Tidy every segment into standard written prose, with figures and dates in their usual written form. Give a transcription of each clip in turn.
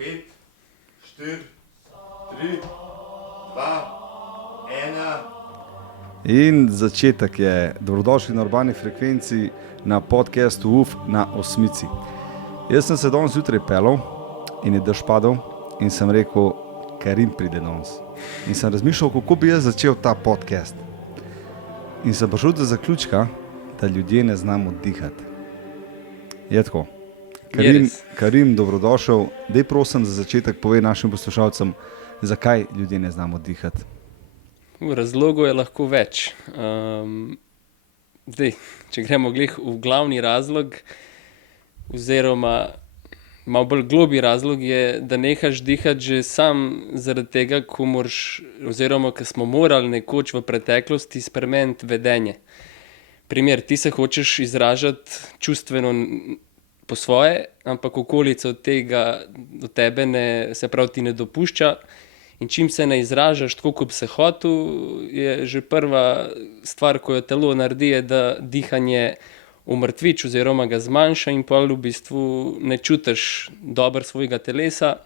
5, 4, 3, 2, 1. In začetek je dobrodošli na Urbani frekvenci na podcastu UF na Osmici. Jaz sem se danes zjutraj pelal in je dež padal in sem rekel, Karim pride danes. In sem razmišljal, kako bi jaz začel ta podcast. In sem prišel do zaključka, da ljudje ne znamo dihati. Je tako. Karim, dobrodošel. Dej prosim za začetek povej našim poslušalcem, zakaj ljudje ne znamo dihati. Razlogov je lahko več. Če gremo glih v glavni razlog, oziroma malo bolj globlji razlog je, da nehaš dihati že sam zaradi tega, ko smo morali nekoč v preteklosti spremeniti vedenje. Primer, ti se hočeš izražati čustveno po svoje, ampak okolica od tega do tebe ti ne dopušča. In čim se ne izražaš tako, kot bi se hotel, je že prva stvar, ko jo telo naredi, je, da dihanje umrtvič oziroma ga zmanjša in pol v bistvu ne čutiš dobro svojega telesa.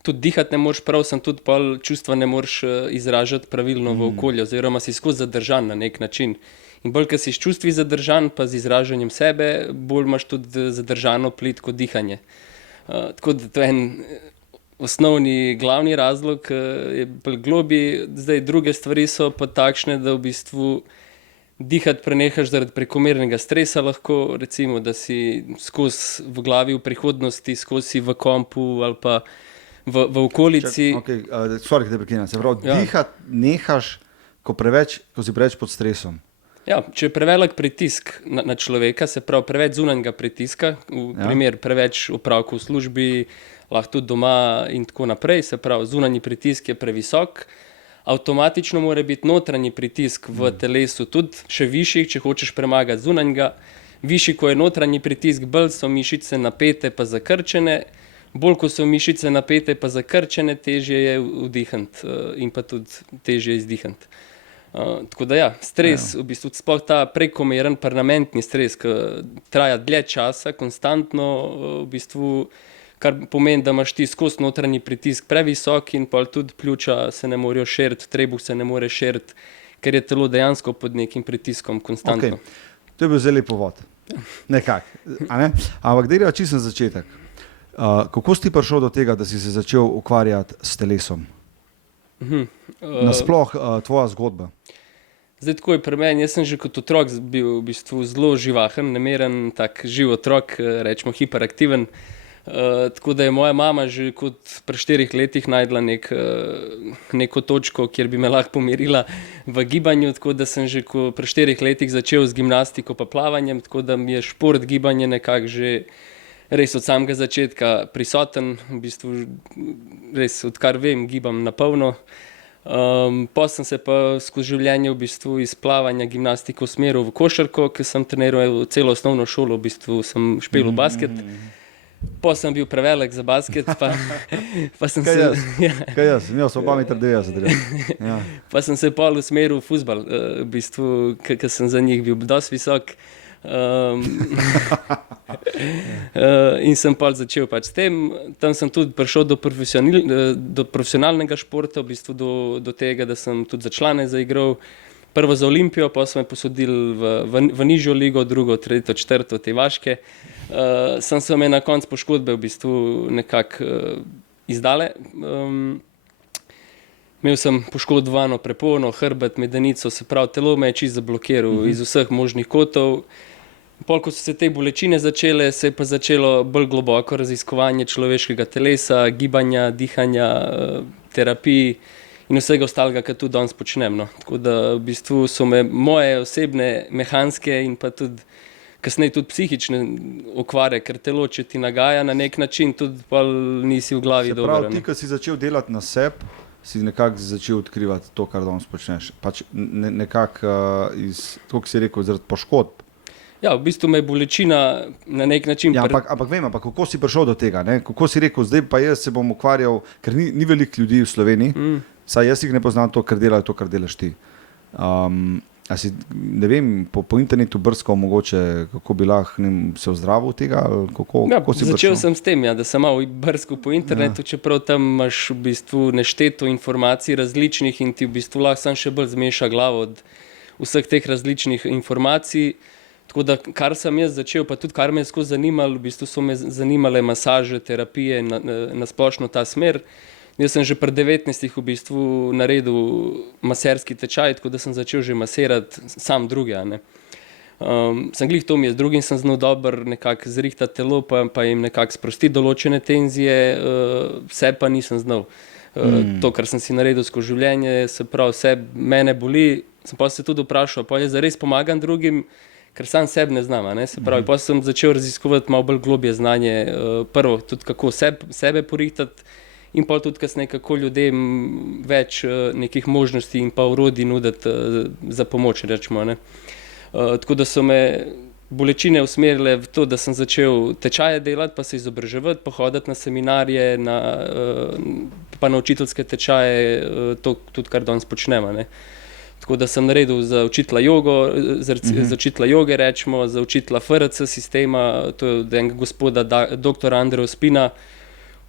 Tudi dihati ne moreš prav, sem tudi pol čustva ne moreš izražati pravilno v okolju oziroma si skozi zadržan na nek način. In bolj, ko si s čustvi zadržan, pa z izražanjem sebe, bolj imaš tudi zadržano plitko dihanje. Tako da to je en osnovni, glavni razlog, je bolj globlji. Zdaj, druge stvari so pa takšne, da v bistvu dihati prenehaš zaradi prekomernega stresa lahko, recimo, da si skozi v glavi v prihodnosti, skozi v kompu ali pa v okolici. Sorry, da te prekinem. Se pravi, dihati nehaš, ko si preveč pod stresom. Ja, če je prevelik pritisk na človeka, se pravi preveč zunanjega pritiska, primer preveč opravkov v službi, lahko tudi doma in tako naprej, se pravi zunanji pritisk je previsok, avtomatično mora biti notranji pritisk v telesu tudi še višji, če hočeš premagati zunanjega. Višji, ko je notranji pritisk, bolj so mišice napete pa zakrčene, bolj ko so mišice napete pa zakrčene, težje je vdihniti in pa tudi težje izdihniti. Tako da ja, stres, v bistvu sploh ta prekomeren permanentni stres, ki traja dlje časa, konstantno, v bistvu, kar pomeni, da imaš ti skozi notranji pritisk previsok in pol tudi pljuča se ne morejo širiti, trebuh se ne more širiti, ker je telo dejansko pod nekim pritiskom konstantno. Okay. To je bil zelo lep povod. Nekako. Ampak dejva čisto na začetek. Kako si ti prišel do tega, da si se začel ukvarjati s telesom? Nasploh tvoja zgodba. Zdaj, tako je pri meni, jaz sem že kot otrok bil v bistvu zelo živahen, nemeren, tak živ otrok, rečemo hiperaktiven. Tako da je moja mama že kot pri 4 letih najdla neko točko, kjer bi me lahko pomirila v gibanju, tako da sem že pri 4 letih začel z gimnastiko pa plavanjem, tako da mi je šport, gibanje nekako že res od samega začetka prisoten, v bistvu res odkar vem, gibam na polno. Potem sem se pa skozi življenje v bistvu iz plavanja gimnastiko usmeril v košarko, ker sem treniral celo osnovno šolo, v bistvu sem špil v basket. Potem sem bil prevelik za basket, pa sem se... Kaj jaz? Imel sem oba metra 90. Ja. Pa sem se pol usmeril v fuzbal, v bistvu, ker sem za njih bil dosti visok. In sem pa začel s tem. Tam sem tudi prišel do profesionalnega športa, v bistvu do tega, da sem tudi za člane zaigral. Prvo za Olimpijo, pa smo me posodili v nižjo ligo, drugo, tretjo, četrto, te vaške. Sem se me na koncu poškodbe v bistvu nekako izdale. Imel sem poškodovano prepono, hrbet, medenico, se pravi, telo me je čisto zablokiral iz vseh možnih kotov. Pol, ko so se te bolečine začele, se je pa začelo bolj globoko raziskovanje človeškega telesa, gibanja, dihanja, terapij in vsega ostalega, kar tudi danes počnem. No. Tako da v bistvu so me moje osebne, mehanske in pa tudi kasneje tudi psihične okvare, ker telo, če ti nagaja na nek način, tudi pol nisi v glavi dober. Se pravi, ti, ko si začel delati na sebi, si nekako začel odkrivati to, kar danes počneš. Pač nekako tako si rekel, zaradi poškodb. Ja, v bistvu me je bolečina na nek način... Ja, ampak vem, kako si prišel do tega? Ne? Kako si rekel, zdaj pa jaz se bom ukvarjal, ker ni veliko ljudi v Sloveniji, saj jaz jih ne poznam to, kar delajo, to, kar delaš ti. A si, ne vem, po internetu brskal mogoče, kako bi lahko se ozdravil od tega? Ali kako si začel brskal? sem s tem, da sem malo brskal po internetu, čeprav tam imaš v bistvu nešteto informacij različnih in ti v bistvu lahko sam še bolj zmeša glavo od vseh teh različnih informacij. Tako da, kar sem jaz začel, pa tudi kar me je skozi zanimalo, v bistvu so me zanimale masaže, terapije, na splošno ta smer. Jaz sem že pri 19 v bistvu naredil maserski tečaj, tako da sem začel že masirati sam druge. Sem glih to mi je z drugim, sem znal dobro nekako zrihtati telo, pa jim nekako sprostiti določene tenzije, vse pa nisem znal. To, kar sem si naredil skozi življenje, se pravi, vse mene boli, sem pa se tudi vprašal, pa jaz zares pomagam drugim, ker sam sebi ne znam. Se pravi, pa sem začel raziskovati malo bolj globje znanje, prvo tudi kako sebe porihtati, in pa tudi kasneje, kako ljudem več nekih možnosti in pa orodij nuditi za pomoč, rečemo. Tako da so me bolečine usmerile v to, da sem začel tečaje delati, pa se izobraževati, pa hoditi na seminarje, pa na učiteljske tečaje, to tudi kar danes počnemo. Tako da sem naredil za učitelja za učitelja joge, rečemo, za učitelja FRC sistema, to je od enega gospoda dr. Andreja Spina,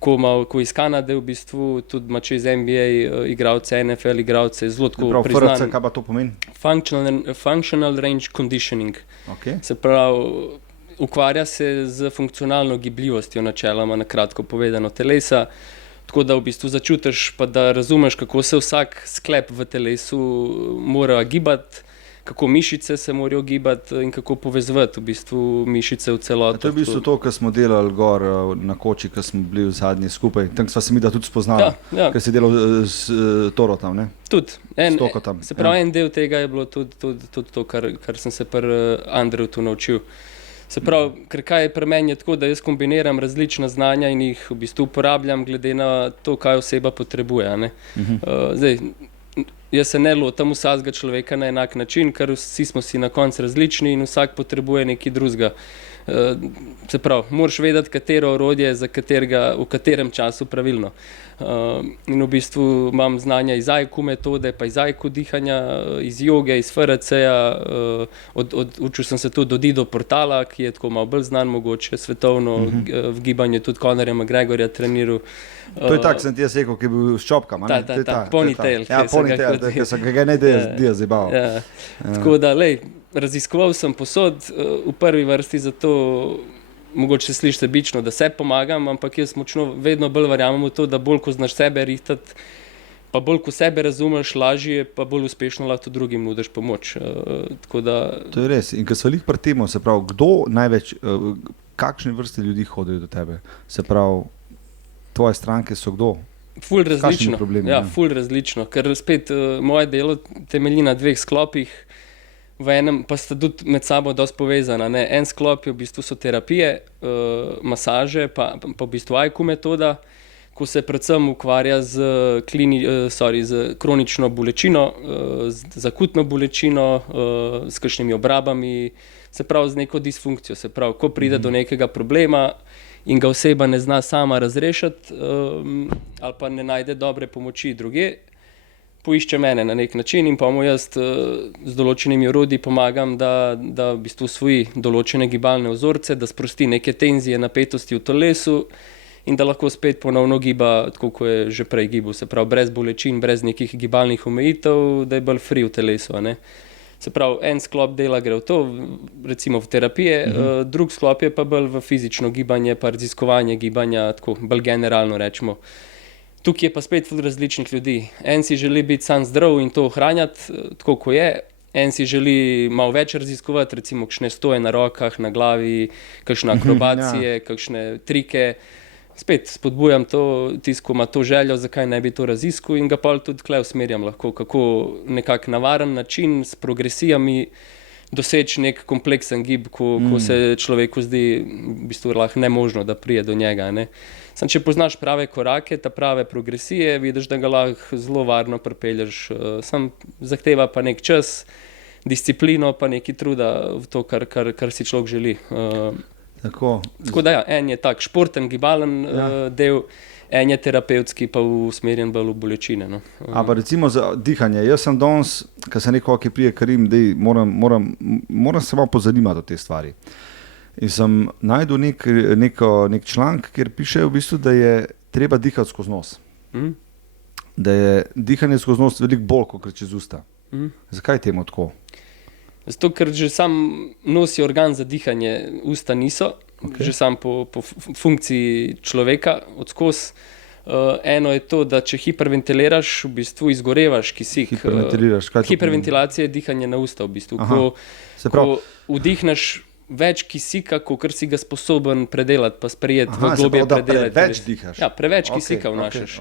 ko iz Kanade v bistvu, tudi ima čez NBA igralce, NFL igralce, zelo tako priznan. FRC, kaj pa to pomeni? Functional Range Conditioning. Okay. Se pravi, ukvarja se z funkcionalno gibljivostjo načeloma, na kratko povedano, telesa, tako da v bistvu začutiš, pa da razumeš, kako se vsak sklep v telesu mora gibati, kako mišice se morajo gibati in kako povezovati v bistvu mišice v celoti. To je v bistvu to, kar smo delali gor na koči, ko smo bili v zadnji skupaj. Tam sva se mi da tudi spoznala, ker si delal s Toro tam, ne? Tudi. Tam. Se pravi, en del tega je bilo tudi to, kar sem se pri Andreju tu naučil. Se pravi, ker kaj je pri meni je tako, da jaz kombiniram različna znanja in jih v bistvu uporabljam glede na to, kaj oseba potrebuje. Zdaj, jaz se ne lotam vsakega človeka na enak način, ker vsi smo si na koncu različni in vsak potrebuje nekaj drugega. Se pravi, moraš vedeti, katero orodje je za katerega, v katerem času pravilno. In v bistvu imam znanja iz AIKU metode, pa iz AIKU dihanja, iz joge, iz FRC-ja, učil sem se tudi od Ido Portala, ki je tako malo bolj znan, mogoče svetovno v gibanju, tudi Conorja McGregorja treniral. To je tak, sem ti jaz rekel, ki je bil s čopkama. Ponytail. Ja, ponytail, ki sem ga ne zabaval. Tako da, raziskoval sem posod, v prvi vrsti zato, mogoče se sliši sebično, da se pomagam, ampak jaz močno vedno bolj verjamem v to, da bolj ko znaš sebe rihtati, pa bolj ko sebe razumeš, lažje, pa bolj uspešno lahko drugim nudiš pomoč. To je res. In ko so lih pri temu, se pravi, kdo največ, kakšne vrste ljudi hodijo do tebe? Se pravi, tvoje stranke so kdo? Ful različno. Ful različno, ker spet moje delo temelji na dveh sklopih, v enem pa sta tudi med sabo dosti povezana. En sklop je v bistvu so terapije, masaže, pa v bistvu AIKU metoda, ko se predvsem ukvarja z kronično bolečino, z akutno bolečino, s kakšnimi obrabami, se pravi z neko disfunkcijo. Se pravi, ko pride do nekega problema in ga oseba ne zna sama razrešiti ali pa ne najde dobre pomoči drugje, poišče mene na nek način in pa mu jaz z določenimi orodji pomagam, da v bistvu usvoji določene gibalne vzorce, da sprosti neke tenzije, napetosti v telesu in da lahko spet ponovno giba, tako kot je že prej gibal, se pravi brez bolečin, brez nekih gibalnih omejitev, da je bolj free v telesu. Se pravi, en sklop dela gre v to, recimo v terapije, drug sklop je pa bolj v fizično gibanje, pa raziskovanje gibanja, tako bolj generalno rečemo. Tukaj je pa spet različnih ljudi. En si želi biti sam zdrav in to ohranjati, tako kot je. En si želi malo več raziskovati, recimo kakšne stoje na rokah, na glavi, kakšne akrobacije, kakšne trike. Spet spodbujam tisto, ko ima to željo, zakaj ne bi to raziskal in ga pa tudi tukaj usmerjam lahko, kako nekako na varen način s progresijami doseči nek kompleksen gib, ko se človeku zdi v bistvu lahko nemožno, da prije do njega. Sam, če poznaš prave korake, ta prave progresije, vidiš, da ga lahko zelo varno pripelješ. Sam zahteva pa nek čas, disciplino, pa nekaj truda v to, kar si človek želi. Tako da en je tak športen, gibalen del, en je terapevtski, pa usmerjen bolj v bolečine. No. Ampak recimo za dihanje. Jaz sem danes, ko sem rekel, ki prije Karim, moram se malo pozanimati o te stvari. In sem najdel nek članek, kjer piše v bistvu, da je treba dihati skozi nos. Da je dihanje skozi nos veliko bolj, kot čez usta. Zakaj je temu tako? Zato, ker že sam nos je organ za dihanje, usta niso, že sam po funkciji človeka odskozi. Eno je to, da če hiperventiliraš, v bistvu izgorevaš kisik. Hiperventilacija je dihanje na usta v bistvu. Ko vdihneš več kisika, kot si ga sposoben predelati, pa sprejeti v globje predelati. Preveč dihaš. Ja, preveč kisika vnašaš.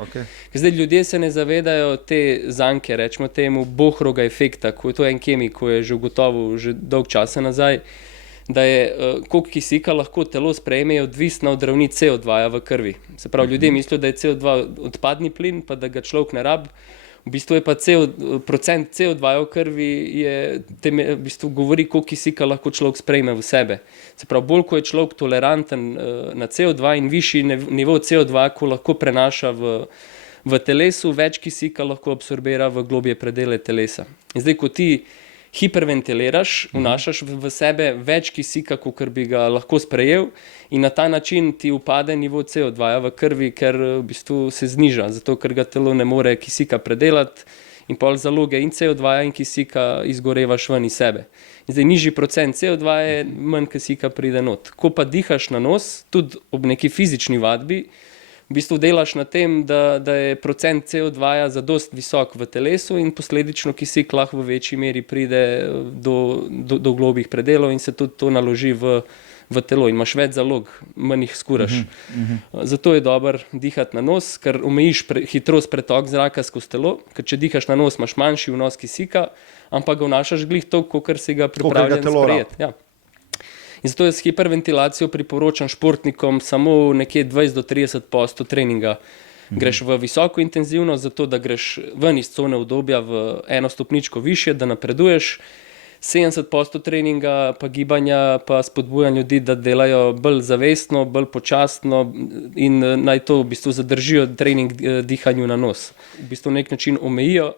Zdaj, ljudje se ne zavedajo te zanke, rečemo temu Bohroga efekta, ko je to en kemik, ko je že ugotovil že dolg časa nazaj, da je koliko kisika lahko telo sprejme, je odvisno od ravni CO2 v krvi. Se pravi, ljudje mislijo, da je CO2 odpadni plin, pa da ga človek ne rabi. V bistvu je pa procent CO2 v krvi v bistvu govori, koliko kisika lahko človek sprejme v sebe. Se pravi, bolj ko je človek toleranten na CO2 in višji nivo CO2, ko lahko prenaša v telesu, več kisika lahko absorbira v globje predele telesa. In zdaj, ko ti hiperventiliraš, vnašaš v sebe več kisika, kot bi ga lahko sprejel, in na ta način ti upade nivo CO2 v krvi, ker v bistvu se zniža, zato ker ga telo ne more kisika predelati in pol zaloge in CO2 in kisika izgorevaš ven iz sebe. In zdaj nižji procent CO2 je, manj kisika pride not. Ko pa dihaš na nos, tudi ob neki fizični vadbi, v bistvu delaš na tem, da je procent CO2 zadost visok v telesu in posledično kisik lahko v večji meri pride do globih predelov in se tudi to naloži v telo in imaš več zalog, manj jih skuraš. Zato je dobro dihati na nos, ker omejiš hitrost pretok zraka skozi telo, ker če dihaš na nos, imaš manjši vnos kisika, ampak ga vnašaš glih toliko, kot si ga pripravljen sprejeti. Ja. In zato jaz s hiperventilacijo priporočam športnikom samo nekje 20-30% treninga. Greš v visoko intenzivnost, zato da greš ven iz cone udobja v eno stopničko višje, da napreduješ. 70% treninga pa gibanja pa spodbujam ljudi, da delajo bolj zavestno, bolj počasno in naj to v bistvu zadržijo trening dihanju na nos. V bistvu nek način omejijo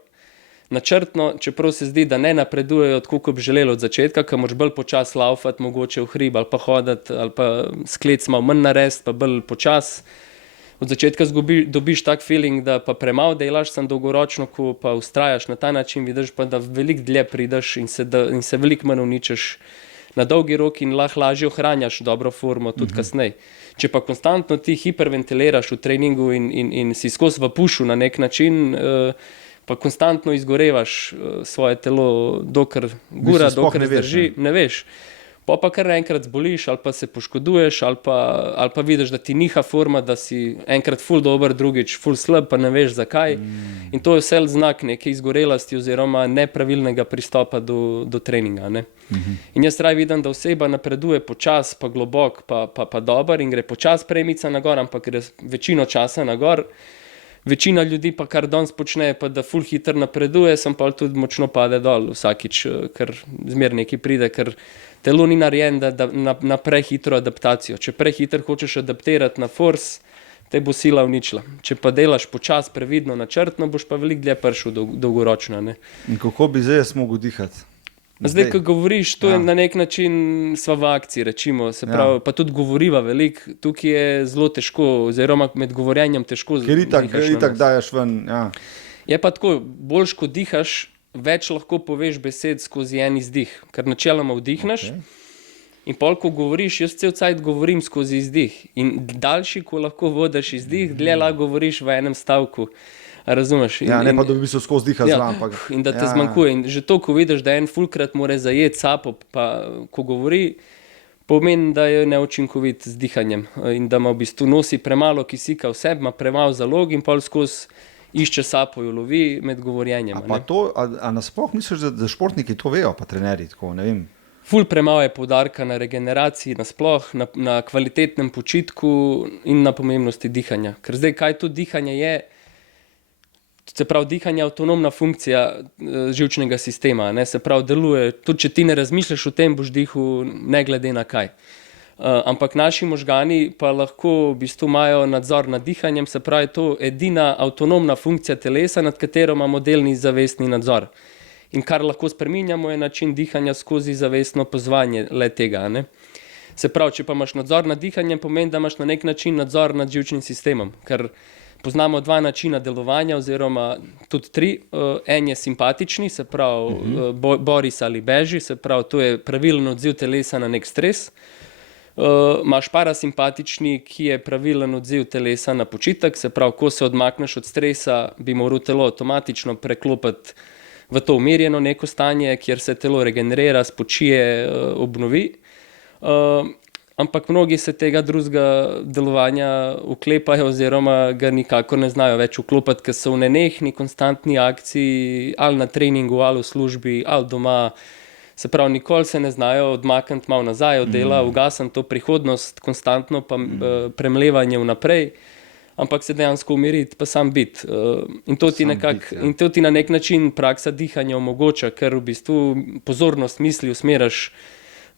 načrtno, čeprav se zdi, da ne napredujejo tako, kot bi želeli od začetka, ker moraš bolj počas laufati, mogoče v hrib ali pa hoditi, ali pa sklec malo manj narediti, pa bolj počas. Od začetka dobiš tak feeling, da pa premalo delaš, sem dolgoročno, ko pa vztrajaš na ta način, vidiš pa, da veliko dlje prideš in se veliko manj uničeš na dolgi rok in lahko lažje ohranjaš dobro formo tudi kasneje. Če pa konstantno ti hiperventiliraš v treningu in si skozi v pušu na nek način, pa konstantno izgorevaš svoje telo, dokler gura, dokler zdrži, ne veš. Pa kar enkrat zboliš, ali pa se poškoduješ, ali pa vidiš, da ti niha forma, da si enkrat ful dober, drugič ful slab, pa ne veš zakaj. In to je vse znak neke izgorelosti oziroma nepravilnega pristopa do treninga. Ne? In jaz raje vidim, da oseba napreduje počas, pa globok, pa dober in gre počas premica na gor, ampak gre večino časa na gor. Večina ljudi pa kar danes počne, pa da ful hitro napreduje, sem pa tudi močno pade dol vsakič, ker zmer nekaj pride, ker telo ni narejen na prehitro adaptacijo. Če prehitro hočeš adaptirati na force, te bo sila uničila. Če pa delaš počas, previdno, načrtno, boš pa veliko dlje prišel dolgoročno. Ne? In kako bi zdaj jaz mogel dihati? Zdaj, ko govoriš, to je na nek način sva v akciji, rečimo, se pravi, pa tudi govoriva veliko, tukaj je zelo težko, oziroma med govorjenjem težko. Ker itak dajaš ven, ja. Je pa tako, boljš ko dihaš, več lahko poveš besed skozi en izdih, ker načeloma vdihneš in pol, ko govoriš, jaz cel cajt govorim skozi izdih in daljši, ko lahko vodaš izdih, dlje lahko govoriš v enem stavku. Razumeš? Ne pa, da bi se skozi diha zraven. In da te zmanjkuje. In že to, ko vidiš, da en fulkrat mora zajeti sapo, pa ko govori, pomeni, da je neučinkovit z dihanjem in da ima v bistvu nosi premalo kisika v sebi, ima premalo zalog in pol skozi išče sapo, jo lovi med govorjenjem. A nasploh misliš, da športniki to vejo, pa trenerji, tako, ne vem? Ful premalo je poudarka na regeneraciji, nasploh, na kvalitetnem počitku in na pomembnosti dihanja. Ker zdaj, kaj to dihanje je? Se pravi, dihanje je avtonomna funkcija živčnega sistema, ne? Se pravi, deluje, tudi če ti ne razmišljaš o tem, boš dihal ne glede na kaj. Ampak naši možgani pa lahko v bistvu imajo nadzor nad dihanjem, se pravi, to je edina avtonomna funkcija telesa, nad katero imamo delni zavestni nadzor. In kar lahko spreminjamo, je način dihanja skozi zavestno pozvanje le tega. Ne? Se pravi, če pa imaš nadzor nad dihanjem, pomeni, da imaš na nek način nadzor nad živčnim sistemom, ker poznamo dva načina delovanja, oziroma tudi tri. En je simpatični, se pravi, bori se ali beži, se pravi, to je pravilen odziv telesa na nek stres. Imaš parasimpatični, ki je pravilen odziv telesa na počitek, se pravi, ko se odmakneš od stresa, bi moral telo avtomatično preklopiti v to umirjeno neko stanje, kjer se telo regenerira, spočije, obnovi. Ampak mnogi se tega drugega delovanja uklepajo oziroma ga nikakor ne znajo več vklopiti, ker so v nenehni, konstantni akciji, ali na treningu, ali v službi, ali doma. Se pravi, nikoli se ne znajo odmakniti malo nazaj od dela, ugasniti to prihodnost, konstantno pa premlevanje vnaprej, ampak se dejansko umiriti, pa sam biti. In to ti na nek način praksa dihanja omogoča, ker v bistvu pozornost misli usmeriš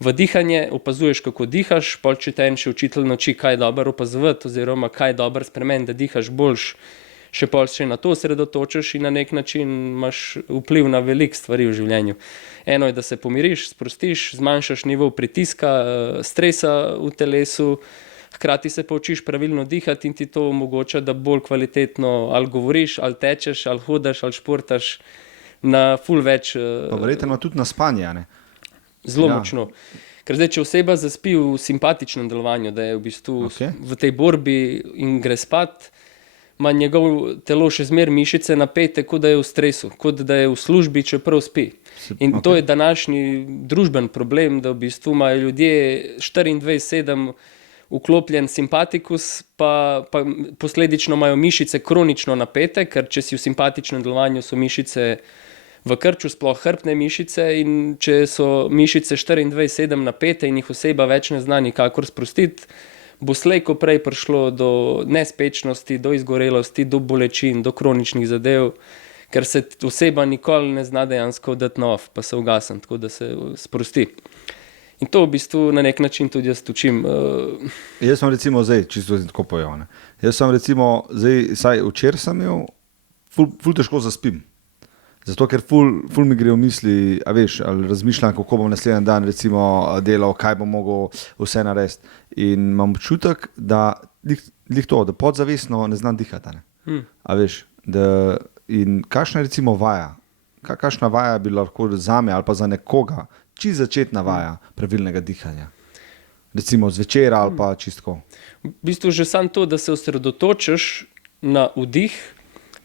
v dihanje, opazuješ, kako dihaš, pol če te en še učitelj nauči, kaj je dobro opazovati oziroma kaj je dobro spremeniti, da dihaš boljš, še pol še na to osredotočiš in na nek način imaš vpliv na veliko stvari v življenju. Eno je, da se pomiriš, sprostiš, zmanjšaš nivo pritiska, stresa v telesu, hkrati se pa učiš pravilno dihati in ti to omogoča, da bolj kvalitetno ali govoriš, ali tečeš, ali hodiš, ali športaš na ful več. Pa verjetno tudi na spanje, ne? Zelo močno. Ker zdaj, če oseba zaspi v simpatičnem delovanju, da je v bistvu v tej borbi in gre spat, ima njegov telo še zmeraj mišice napete, kot da je v stresu, kot da je v službi, čeprav spi. In to je današnji družben problem, da v bistvu imajo ljudje 24/7 vklopljen simpatikus, pa posledično imajo mišice kronično napete, ker če si v simpatičnem delovanju, so mišice v krču, sploh hrbtne mišice, in če so mišice 24/7 napete in jih oseba več ne zna nikakor sprostiti, bo slej ko prej prišlo do nespečnosti, do izgorelosti, do bolečin, do kroničnih zadev, ker se oseba nikoli ne zna dejansko dati na off, pa se ugasne, tako da se sprosti. In to v bistvu na nek način tudi jaz učim. Jaz sem recimo zdaj, čisto tako povedal, jaz sem recimo zdaj, saj včeraj sem imel, ful težko zaspim. Zato, ker ful mi gre v misli, a veš, ali razmišljam, kako bom naslednji dan recimo delal, kaj bom mogel vse narediti. In imam občutek, da lih to, da podzavestno ne znam dihati. A veš, in kakšna je recimo vaja? Kakšna vaja bi lahko zame ali pa za nekoga, čisto začetna vaja pravilnega dihanja? Recimo zvečer ali pa čistko. V bistvu že samo to, da se osredotočiš na vdih,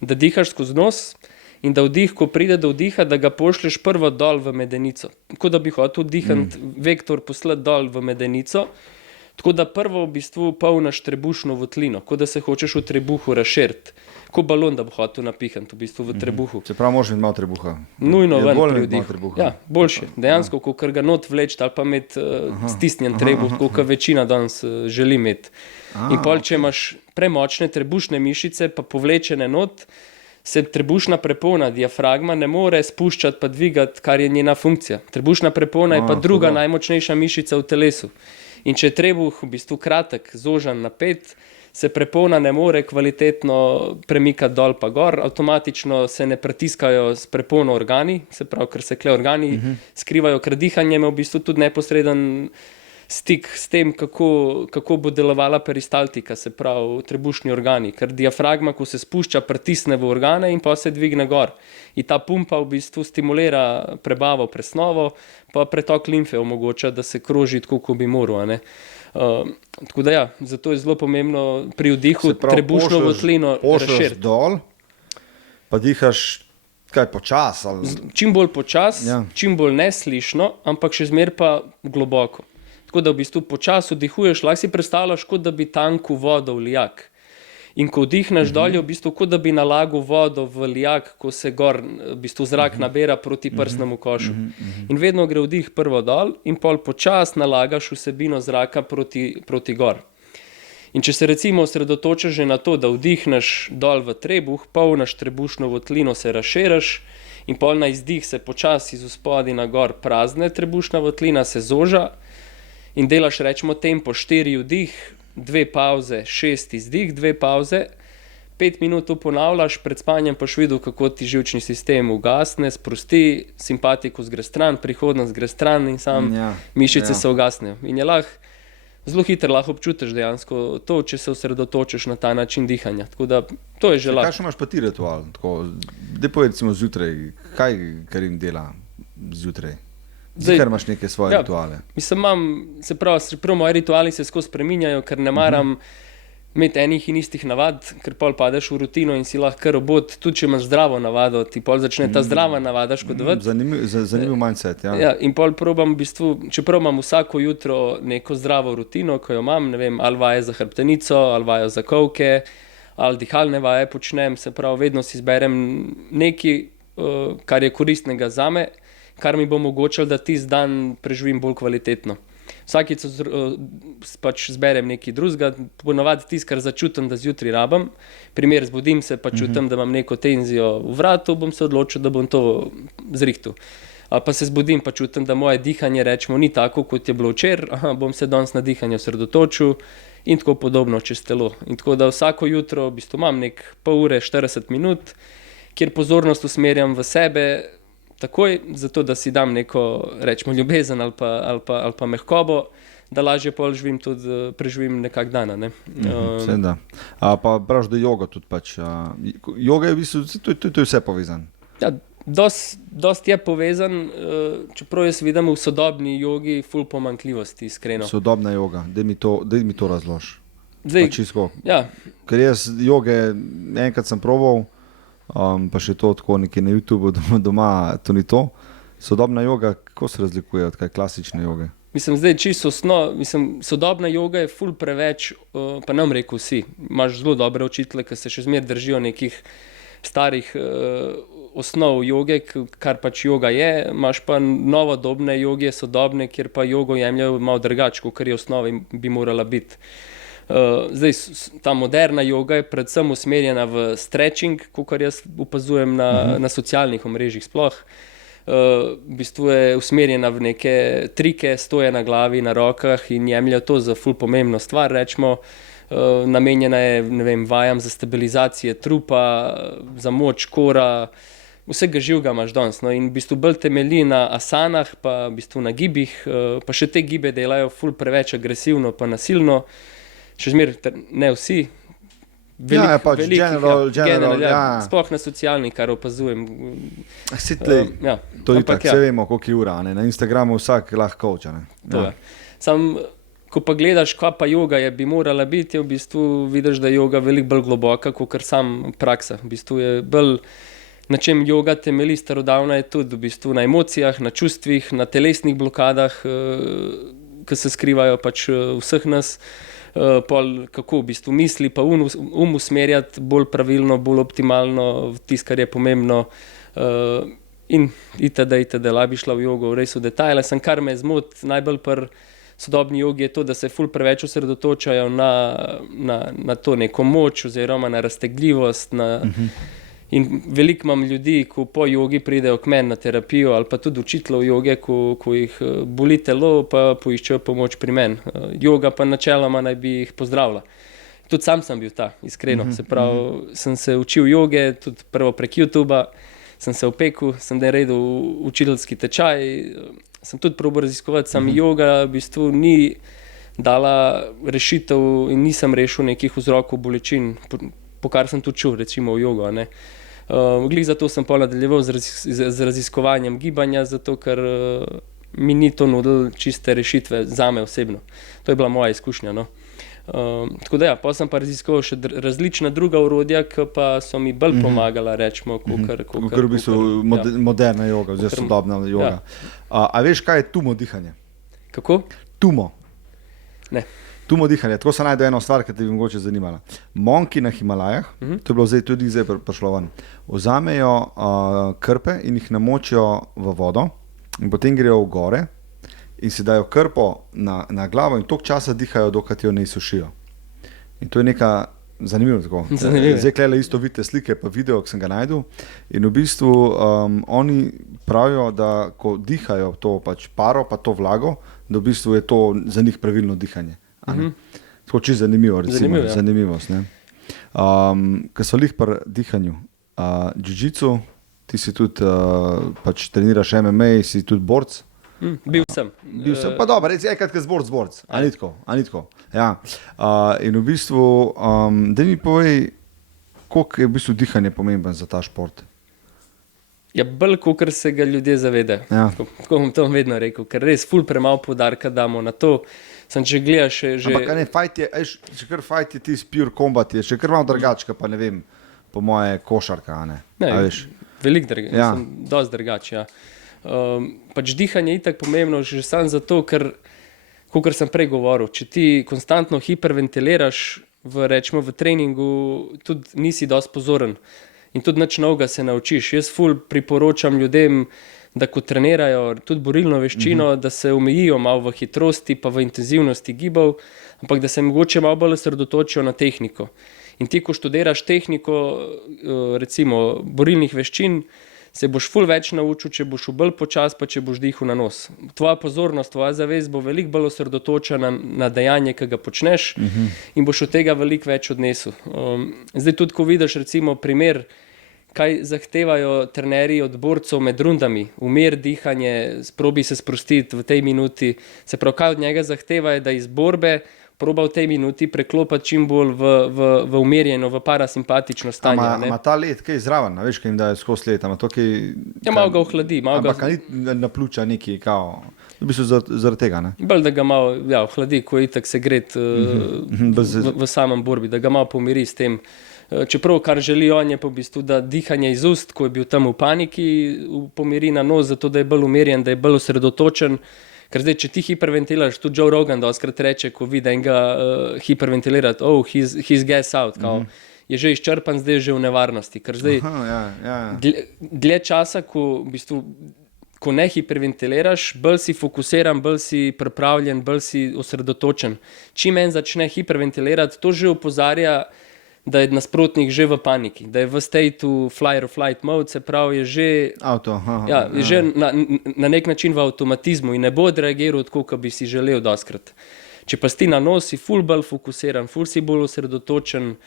da dihaš skozi nos, in da vdih, ko pride do vdiha, da ga pošlješ prvo dol v medenico. Tako da bi hotel dihant vektor poslati dol v medenico, tako da prvo v bistvu polnaš trebušno votlino, kot da se hočeš v trebuhu razširiti. Ko balon, da bo hotel napihant v bistvu v trebuhu. Se pravi, možeš imeti malo trebuha. Nujno ven pri vdihu. Ja, boljše. Dejansko, kot ga not vleči ali pa imeti stisnjen trebuh, kot večina danes želi imeti. In pol, če imaš premočne trebušne mišice, pa povlečene not, se trebušna prepona, diafragma, ne more spuščati pa dvigati, kar je njena funkcija. Trebušna prepona je pa druga najmočnejša mišica v telesu. In če je trebuh v bistvu kratek, zožan, napet, se prepona ne more kvalitetno premikati dol pa gor, avtomatično se ne pritiskajo s prepono organi, se pravi, ker se kle organi skrivajo, ker dihanje ima v bistvu tudi neposreden stik s tem, kako bo delovala peristaltika, se pravi trebušni organi, ker diafragma, ko se spušča, pritisne v organe in pa se dvigne gor. In ta pumpa v bistvu stimulira prebavo presnovo, pa pretok limfe omogoča, da se kroži tako, kot bi moral. Tako da ja, zato je zelo pomembno pri vdihu trebušno votlino razširiti. Pošlješ dol, pa dihaš kaj počas? Čim bolj počas, čim bolj neslišno, ampak še zmeraj pa globoko. Tako da v bistvu počasi vdihuješ, lahko si predstavljaš, kot da bi tanku vodo v lijak. In ko vdihneš dol, je v bistvu kot da bi nalagal vodo v lijak, ko se gor v bistvu zrak nabera proti prsnemu košu. In vedno gre vdih prvo dol in pol počasi nalagaš vsebino zraka proti gor. In če se recimo osredotočiš že na to, da vdihneš dol v trebuh, polnaš trebušno votlino, se razširiš in pol na izdih se počasi iz vzpodi na gor prazne trebušna votlina, se zoža. in delaš rečemo tempo 4 vdih, 2 pauze, 6 izdih, 2 pauze, 5 minut to ponavljaš, pred spanjem pa videl, kako ti živčni sistem ugasne, sprosti, simpatikus gre stran, prihodnost gre stran in mišice se ugasnejo. In je zelo hitro lahko občutiš dejansko to, če se osredotočiš na ta način dihanja. Tako da to je že lahko. Kaj še imaš pa ti ritual? Daj povej recimo zjutraj, kaj Karim dela zjutraj? Zikar imaš neke svoje rituale? Mislim, čeprav moji rituali se skozi spreminjajo, ker ne maram imeti enih in istih navad, ker pol padeš v rutino in si lahko robot, tudi če imaš zdravo navado, ti pol začne ta zdrava navada škodovati. Zanimiv mindset, ja. Ja, in pol probam v bistvu, čeprav imam vsako jutro neko zdravo rutino, ko jo imam, ne vem, ali vaje za hrbtenico, ali vaje za kolke, ali dihalne vaje počnem, se pravi, vedno si izberem nekaj, kar je koristnega zame, kar mi bo omogočilo, da tisti dan preživim bolj kvalitetno. Vsakič pač zberem nekaj drugega, ponavadi tisto, kar začutim, da zjutraj rabim. Primer, zbudim se, pa čutim, da imam neko tenzijo v vratu, bom se odločil, da bom to zrihtal. Ali pa se zbudim, pa čutim, da moje dihanje rečemo ni tako, kot je bilo včeraj, bom se danes na dihanje osredotočil in tako podobno čez telo. In tako da vsako jutro v bistvu imam nek pol ure, 40 minut, kjer pozornost usmerjam v sebe, takoj, zato da si dam neko, rečemo, ljubezen ali pa mehkobo, da lažje preživim nekak dana. Ne? Seveda. Pa praviš, da joga tudi pač. Joga je v bistvu, to je vse povezan. Ja, dosti je povezan, čeprav jaz vidim v sodobni jogi ful pomanjkljivosti, iskreno. Sodobna joga, daj mi to razloži. Ja. Ker jaz joge enkrat sem probal, pa še to tako nekaj na YouTube doma, to ni to. Sodobna joga, kako se razlikuje od kaj klasične joge? Mislim, zdaj čisto sodobna joga je ful preveč, pa ne bom rekel vsi. Imaš zelo dobre učitelje, ki se še zmeraj držijo nekih starih osnov joge, kar pač joga je. Imaš pa novodobne joge, sodobne, kjer pa jogo jemljajo malo drugače, kot je osnova bi morala biti. Zdaj, ta moderna joga je predvsem usmerjena v stretching, kot jaz opazujem na socialnih omrežjih sploh. V bistvu je usmerjena v neke trike, stoje na glavi, na rokah in jemljajo to za ful pomembno stvar, rečemo. Namenjena je, ne vem, vajam za stabilizacijo trupa, za moč kora, vsega živega imaš danes. No? In v bistvu bolj temelji na asanah, pa v bistvu na gibih, pa še te gibe delajo ful preveč agresivno pa nasilno. Še zmeraj ne vsi, sploh na socialni, kar opazujem. To je tako, vse vemo, koliko je ura, na Instagramu vsak lahko koča. Sam, ko pa gledaš, kaj pa joga bi morala biti, je v bistvu vidiš, da je joga veliko bolj globoka, kot sam praksa. V bistvu je bolj, na čem joga temelji starodavna, je tudi v bistvu na emocijah, na čustvih, na telesnih blokadah, ki se skrivajo pač vseh nas. Kako v bistvu misli, pa usmerjati bolj pravilno, bolj optimalno v tisto, kar je pomembno. In itd. La bi šla v jogo res v detajle. Kar me zmoti najbolj pri sodobni jogi je to, da se ful preveč osredotočajo na to neko moč oziroma na raztegljivost. In veliko imam ljudi, ko po jogi pridejo k meni na terapijo ali pa tudi učiteljev joge, ko jih boli telo, pa poiščejo pomoč pri meni. Joga pa načeloma naj bi jih pozdravila. Tudi sam sem bil ta, iskreno. Se pravi, sem se učil joge, tudi prvo prek YouTubea, sem se opekel, sem naredil učiteljski tečaj, sem tudi probal raziskovati, sam joga v bistvu ni dala rešitev in nisem rešil nekih vzrokov bolečin, po kar sem tudi čul, recimo v jogo, ne. Glih zato sem pol nadaljeval z raziskovanjem gibanja, zato ker mi ni to nudil čiste rešitve zame osebno. To je bila moja izkušnja, no. Tako da ja, potem sem pa raziskoval še različna druga orodja, ki pa so mi bolj pomagala, rečemo, kakor v bistvu moderna joga, oziroma sodobna joga. A veš, kaj je tumo dihanje? Kako? Tumo. Ne. Tumo dihanje, tako se najde ena stvar, ki te bi mogoče zanimala. Monki na Himalajah, to je bilo tudi zdaj prišlo ven, vzamejo krpe in jih namočijo v vodo in potem grejo v gore in si dajo krpo na glavo in toliko časa dihajo, dokaj jo ne izsušijo. In to je neka zanimivo tako. Zdaj klele isto vidite slike pa video, ki sem ga najdel in v bistvu oni pravijo, da ko dihajo to pač paro pa to vlago, da v bistvu je to za njih pravilno dihanje. Tako čisto zanimivo, recimo, zanimivost. Ko so lih pri dihanju, jiu-jitsu, ti si tudi pač treniraš MMA, si tudi borc. Bil sem. Pa dobro, reci enkrat, ko si borc. A ni tako. Ja. In v bistvu, da mi povej, koliko je v bistvu dihanje pomemben za ta šport? Ja, bolj, kot se ga ljudje zavedajo. Ja. Tako bom to vedno rekel, ker res ful premalo poudarka damo na to. Če gledaš že... Ampak ne, če kar fight je tisti pure combat, je še kar malo drugačka, pa ne vem, po moje košarka, a ne? Veliko drugače, ja. Dosti drugače, ja. Pač dihanje je itak pomembno že samo zato, ker, kakor sem prej govoril, če ti konstantno hiperventiliraš v treningu, tudi nisi dosti pozoren in tudi nič novega se naučiš. Jaz ful priporočam ljudem, da ko trenirajo tudi borilno veščino, da se omejijo malo v hitrosti pa v intenzivnosti gibov, ampak da se mogoče malo bolj osredotočijo na tehniko. In ti, ko študiraš tehniko, recimo borilnih veščin, se boš ful več naučil, če boš bolj počas, pa če boš dihal na nos. Tvoja pozornost, tvoja zavest bo veliko bolj osredotočena na dejanje, ki ga počneš in boš od tega veliko več odnesel. Zdaj tudi, ko vidiš recimo primer, kaj zahtevajo trenerji od borcev med rundami, umer dihanje, probi se sprostiti v tej minuti, se pravi, kaj od njega zahteva je, da iz borbe proba v tej minuti preklopati čim bolj v umirjeno, v parasimpatično stanje. Ima ta led kaj zraven, veš, kaj jim dajo skozi led? Ja, malo ga ohladi. Ampak ni napljuča neki kao, v bistvu zaradi tega, ne? Bolj, da ga malo ohladi, ko je itak segret v samem borbi, da ga malo pomiri s tem. Čeprav, kar želi on, je pa v bistvu, da dihanje iz ust, ko je bil tam v paniki, pomiri na nos, zato da je bolj umirjen, da je bolj osredotočen. Ker zdaj, če ti hiperventiliraš, tudi Joe Rogan doskrat reče, ko vidi enega hiperventilirati, he's gas out, kao, je že izčrpan, zdaj je že v nevarnosti. Ker zdaj, dlje časa, ko v bistvu, ko ne hiperventiliraš, bolj si fokusiran, bolj si pripravljen, bolj si osredotočen. Čim en začne hiperventilirati, to že opozarja, da je nasprotnik že v paniki, da je v stateu fly or flight mode, se pravi, je že, je že na nek način v avtomatizmu in ne bo odreagiral tako, kot bi si želel doskrat. Če pa si na nos, si ful bolj fokusiran, ful si bolj osredotočen,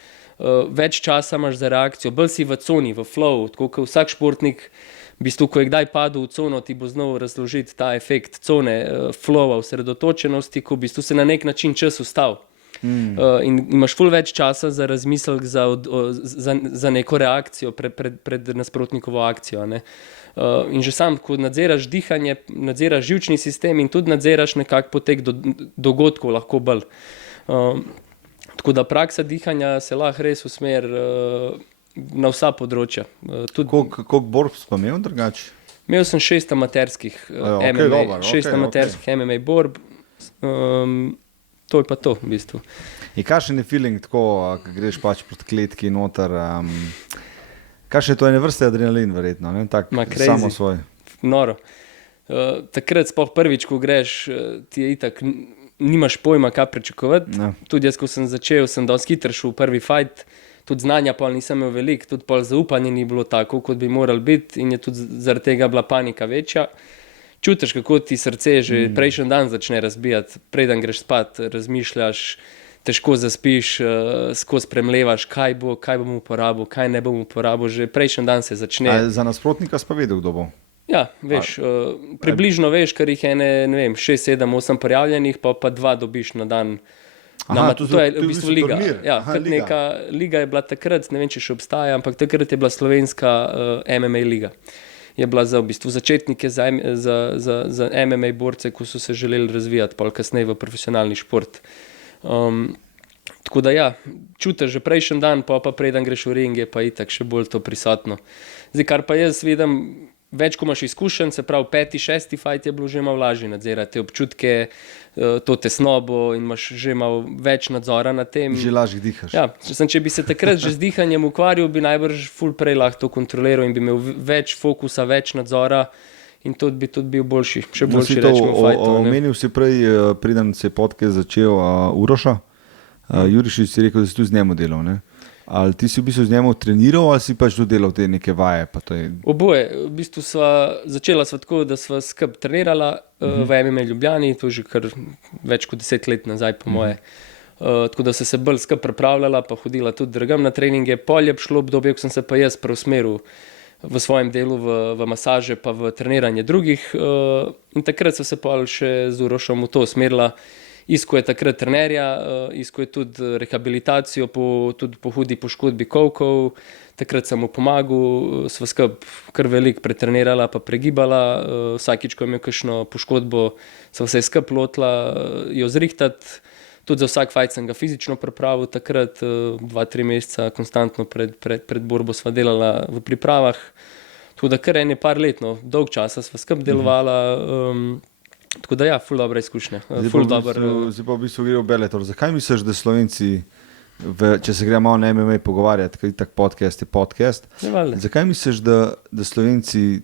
več časa imaš za reakcijo, bolj si v coni, v flow, tako kot vsak športnik, v bistvu, ko je kdaj padel v cono, ti bo znal razložiti ta efekt cone, flowa, osredotočenosti, ko v bistvu se na nek način čas ustavi. In imaš ful več časa za razmislek za neko reakcijo pred nasprotnikovo akcijo. Ne? In že sam, ko nadziraš dihanje, nadziraš živčni sistem in tudi nadziraš nekak potek dogodkov lahko bolj. Tako da praksa dihanja se lahko res usmer na vsa področja. Koliko borb si pa imel drugače? Imel sem 6 amaterskih MMA borb. To je pa to, v bistvu. In kakšen je feeling tako, ko greš pač proti kletki noter, kakšen je to ene vrste adrenalin verjetno, ne? Tak, samo svoj. Noro. Takrat sploh prvič, ko greš, ti je itak, nimaš pojma, kaj pričakovati. Tudi jaz, ko sem začel, sem dosti hitro šel v prvi fight, tudi znanja pol nisem imel veliko, tudi pol zaupanje ni bilo tako, kot bi moral biti in je tudi zaradi tega bila panika večja. Čutiš, kako ti srce že prejšnji dan začne razbijati, preden greš spat, razmišljaš, težko zaspiš, skozi premlevaš, kaj bom uporabil, kaj ne bom uporabil, že prejšnji dan se začne. Za nasprotnika si pa vedel, kdo bo? Ja, veš, približno veš, ker jih je 6, 7, 8 prijavljenih, pa 2 dobiš na dan. To je v bistvu liga. Ja, neka liga je bila takrat, ne vem, če še obstaja, ampak takrat je bila slovenska MMA liga. Je bila za v bistvu začetnike za MMA borce, ko so se želeli razvijati, pa kasneje v profesionalni šport. Tako da ja, čutiš že prejšnji dan, pa preden greš v ring, je pa itak še bolj to prisotno. Zdaj, kar pa jaz vidim, več ko imaš izkušenj, se pravi 5., 6. fight je bilo že malo lažje nadzirati te občutke, to tesnobo in imaš že malo več nadzora na tem. Že lažje dihaš. Ja, če bi se takrat že z dihanjem ukvarjal, bi najbrž ful prej lahko to kontroliral in bi imel več fokusa, več nadzora in to bi tudi bil boljši, še boljši rečemo fajto. Omenil si prej, preden se je podcast začel, Uroša. Jurišič si rekel, da si tu z njemu delal, ne? Ali ti si v bistvu z njemu treniral ali si pač dodelal te neke vaje? Pa to je... Oboje. V bistvu začela sva tako, da sva skupaj trenirala v MMA Ljubljani, to že kar več kot 10 let nazaj, po moje. Tako da sem se bolj skupaj pripravljala, pa hodila tudi drugam na treninge. Pol je šlo obdobje, ko sem se pa jaz preusmeril v svojem delu v masaže, pa v treniranje drugih. In takrat sem se pol še z Urošem v to usmerila. Iskal je takrat trenerja, iskal je tudi rehabilitacijo tudi po hudi poškodbi kolkov. Takrat sem mu pomagal, sva skupaj kar veliko pretrenirala pa pregibala. Vsakič, ko je imel kakšno poškodbo, sva se skupaj lotila jo zrihtati. Tudi za vsak fajt sem ga fizično pripravil takrat, 2-3 meseca konstantno pred borbo sva delala v pripravah. Tako da kar par let, dolg časa sva skupaj delovala. Tako da ja, ful dobra izkušnja. Zdaj pa v bistvu gre v Bellator. Zakaj misliš, da Slovenci, če se gremo na MMA pogovarjati, ker tak podcast je podcast, zakaj misliš, da Slovenci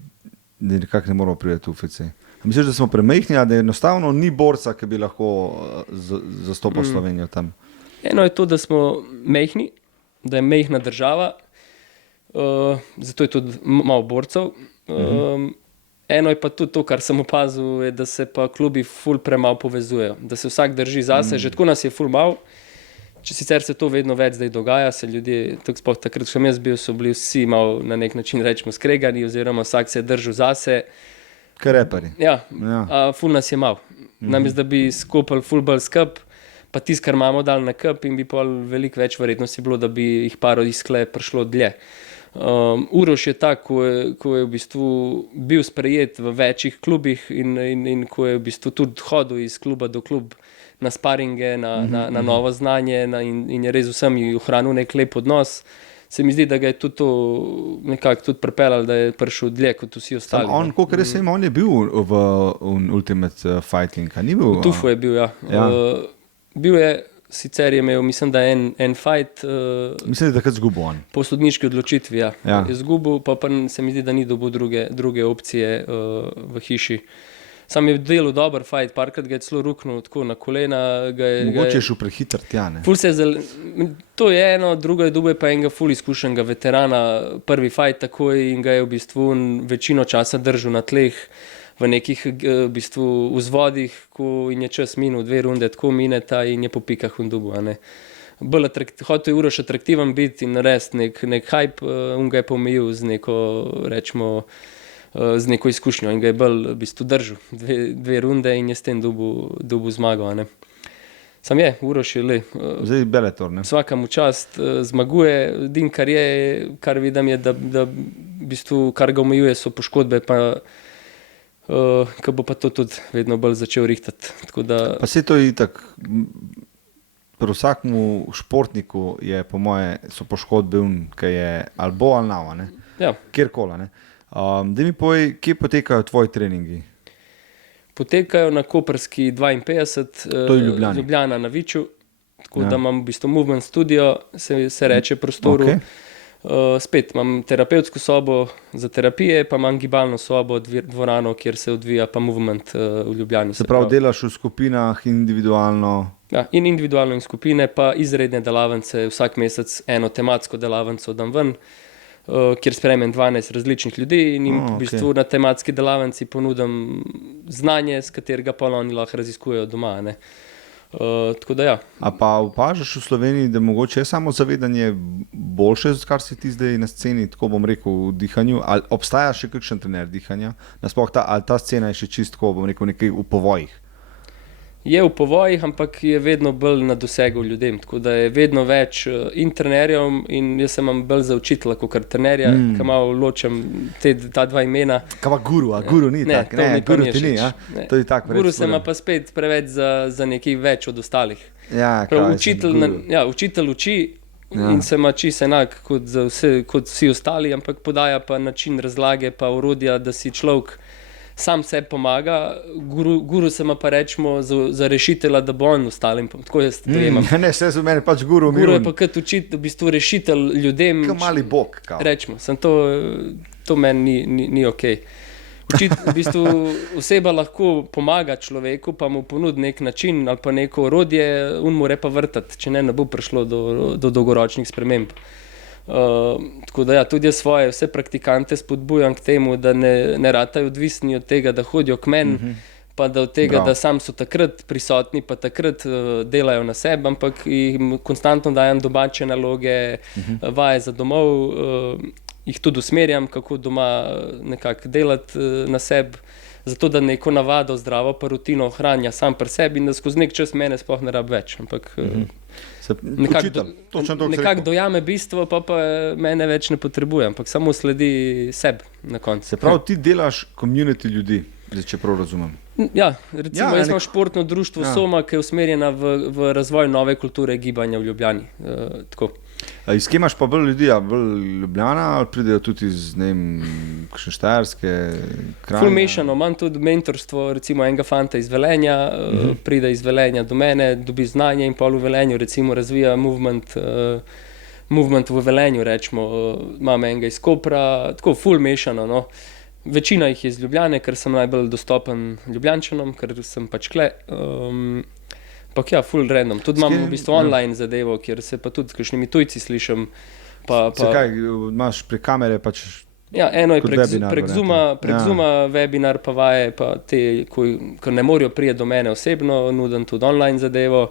nekako ne moramo priti v UFC? Misliš, da smo premajhni, da enostavno ni borca, ki bi lahko zastopal Slovenijo tam? Eno je to, da smo majhni, da je majhna država, zato je tudi malo borcev. Eno je pa tudi to, kar sem opazil, je, da se pa klubi ful premalo povezujejo, da se vsak drži zase, že tako nas je ful malo. Če sicer se to vedno več zdaj dogaja, se ljudje, sploh takrat, ko sem jaz bil, so bili vsi malo na nek način rečemo skregani, oziroma vsak se je držal zase. Kaj repari. Ja. Ful nas je malo. Namesto da bi skupili ful bolj skup, pa tisto, kar imamo dal na kup in bi pol veliko več verjetnosti bilo, da bi jih par iskle prišlo dlje. Uroš je tak, ko je v bistvu bil sprejet v večjih klubih in ko je v bistvu tudi hodil iz kluba do klub na sparinge, na novo znanje in je res vsem ohranil nek lep odnos. Se mi zdi, da ga je tudi to nekako tudi pripeljal, da je prišel dlje kot vsi ostali. On, kolikor jaz vem, on je bil v Ultimate Fighting, a ni bil? V Tufu je bil, ja. Bil je, sicer je imel, mislim, da en fight. Mislim, da je takrat zgubil on. Po sodniški odločitvi, ja. Je zgubil, pa se mi zdi, da ni dobil druge opcije v hiši. Sam je delal dober fight, parkrat ga je celo ruknil tako na kolena. Mogoče je šel prehitro tja, ne? To je eno, drugo je dobil pa enega ful izkušenega veterana, prvi fight takoj in ga je v bistvu večino časa držal na tleh v nekih v bistvu vzvodih, ko in je čas minil 2 runde, tako mineta in je po pikah in dobil, a ne. Hotel je Uroš atraktiven biti in narediti nek hype, on ga je pomejil z neko, rečemo, z neko izkušnjo in ga je bolj v bistvu držal 2 runde in je s tem dobil zmago, a ne. Sam je, Uroš je le. Zdaj Bellator, ne? Vsaka mu čast zmaguje, edino kar vidim je, da v bistvu kar ga omejuje so poškodbe, pa ko bo pa to tudi vedno bolj začel rihtati. Pa se to itak, pri vsakmu športniku je po moje, so poškodbe ki je ali bo ali nav, ne? Ja. Kjerkola, ne? Daj mi povej, kje potekajo tvoji treningi? Potekajo na Koprski 52, to je Ljubljana. Ljubljana na Viču, tako da imam v bistvu movement studio, se reče prostoru. Okay. Spet imam terapevtsko sobo za terapije, pa imam gibalno sobo, dvorano, kjer se odvija pa movement v Ljubljani. Se pravi, delaš v skupinah individualno? Ja, in individualno in skupine, pa izredne delavnice, vsak mesec eno tematsko delavnico dam ven, kjer sprejmem 12 različnih ljudi in jim v bistvu na tematski delavnici ponudim znanje, s katerega pa oni lahko raziskujejo doma, ne. Tako da ja. A pa opažaš v Sloveniji, da mogoče je samo zavedanje boljše, kar si ti zdaj na sceni, tako bom rekel, v dihanju, ali obstaja še kakšen trener dihanja? Nasploh ali ta scena je še čisto, bom rekel, nekaj v povojih? Je v povojih, ampak je vedno bolj na dosegu ljudem, tako da je vedno več in trenerjev in jaz sem bolj za učitelja kot trenerja, ki malo ločem ta dva imena. Kaj pa guru, a guru ni tak? Ne, guru ti ni, ja? To je tak. Guru se ima pa spet preveč za nekaj več od ostalih. Ja, učitelj uči in se ima čisto enak kot vsi ostali, ampak podaja pa način razlage, pa orodja, da si človek sam sebi pomaga, guru se ima pa rečemo za rešitelja, da bo on ostalim, tako jaz to imam. Ne, vse za mene pač guru. Guru je pa kot učitelj, v bistvu rešitelj ljudem. Kot mali bog. Rečemo, sem to meni ni okej. v bistvu oseba lahko pomaga človeku, pa mu ponudi nek način ali pa neko orodje, on mora pa vrtati, če ne bo prišlo do dolgoročnih sprememb. Tako da ja, tudi jaz svoje vse praktikante spodbujam k temu, da ne ratajo odvisni od tega, da hodijo k meni, pa da od tega, da sam so takrat prisotni, pa takrat delajo na sebi, ampak jim konstantno dajem domače naloge, vaje za domov, jih tudi usmerjam, kako doma nekako delati na sebi, zato da neko navado, zdravo pa rutino ohranja sam pri sebi in da skozi nek čas mene sploh ne rabi več. Ampak nekako dojame bistvo, pa mene več ne potrebuje, ampak samo sledi sebi na koncu. Se pravi, ti delaš community ljudi, če prav razumem. Ja, recimo jaz imam športno društvo Soma, ki je usmerjena v razvoj nove kulture gibanja v Ljubljani. Tako. Iz kje imaš pa bolj ljudi, bolj Ljubljana ali pridejo tudi iz, ne vem, kakšne Štajerske kraje? Ful mešano, imam tudi mentorstvo, recimo enega fanta iz Velenja, pride iz Velenja do mene, dobi znanje in pol v Velenju, recimo razvija movement v Velenju, rečemo, imam enega iz Kopra, tako ful mešano, no. Večina jih je iz Ljubljane, ker sem najbolj dostopen Ljubljančanom, ker sem pač kle. Ampak ja, full random. Tudi imam v bistvu online zadevo, kjer se pa tudi s kakšnimi tujci slišim. Se kaj, imaš prek kamere pač? Ja, eno je prek Zooma webinar, pa vaje, pa te, ko ne morajo priti do mene osebno, nudim tudi online zadevo.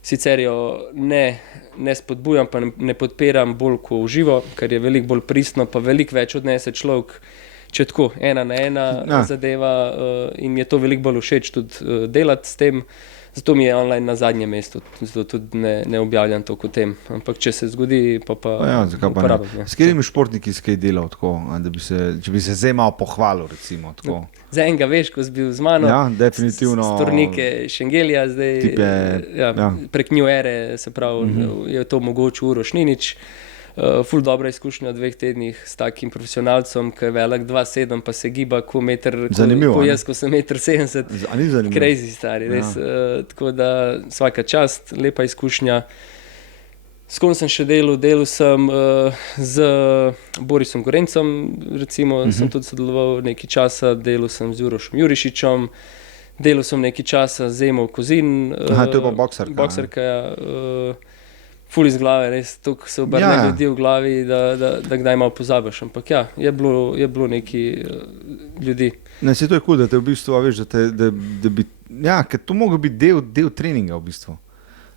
Sicer jo ne spodbujam, pa ne podpiram bolj kot v živo, ker je veliko bolj pristno, pa veliko več odnese človek, če tako, ena na ena zadeva in mi je to veliko bolj všeč tudi delati s tem. Zato mi je online na zadnjem mestu, zato tudi ne objavljam to kot tem. Ampak če se zgodi, pa uporabim. S katerimi športniki si kaj delal tako, če bi se zdaj malo pohvalil, recimo tako? Za enega veš, ko si bil z mano, ja, definitivno. S turnike Šengelija, zdaj prek New Ere, se pravi, je to mogoče Uroš Ninič. Ful dobra izkušnja v 2 tednih s takim profesionalcem, ki je velik 2,7 pa se giba ko jaz, ko sem 1,70 m. Crazy stari, res. Tako da vsaka čast, lepa izkušnja. S kom sem še delal sem z Borisom Gorencem, recimo, sem tudi sodeloval nekaj časa, delal sem z Urošem Jurišičem, delal sem nekaj časa z Emo Kozin. To je pa boksarka. Boksarka, ful iz glave, res, toliko se obrne ljudi v glavi, da kdaj malo pozabiš. Ampak ja, je bilo neki ljudi. Ne, se to je cool, da te v bistvu, veš, da bi, ja, ker to mogo biti del treninga v bistvu.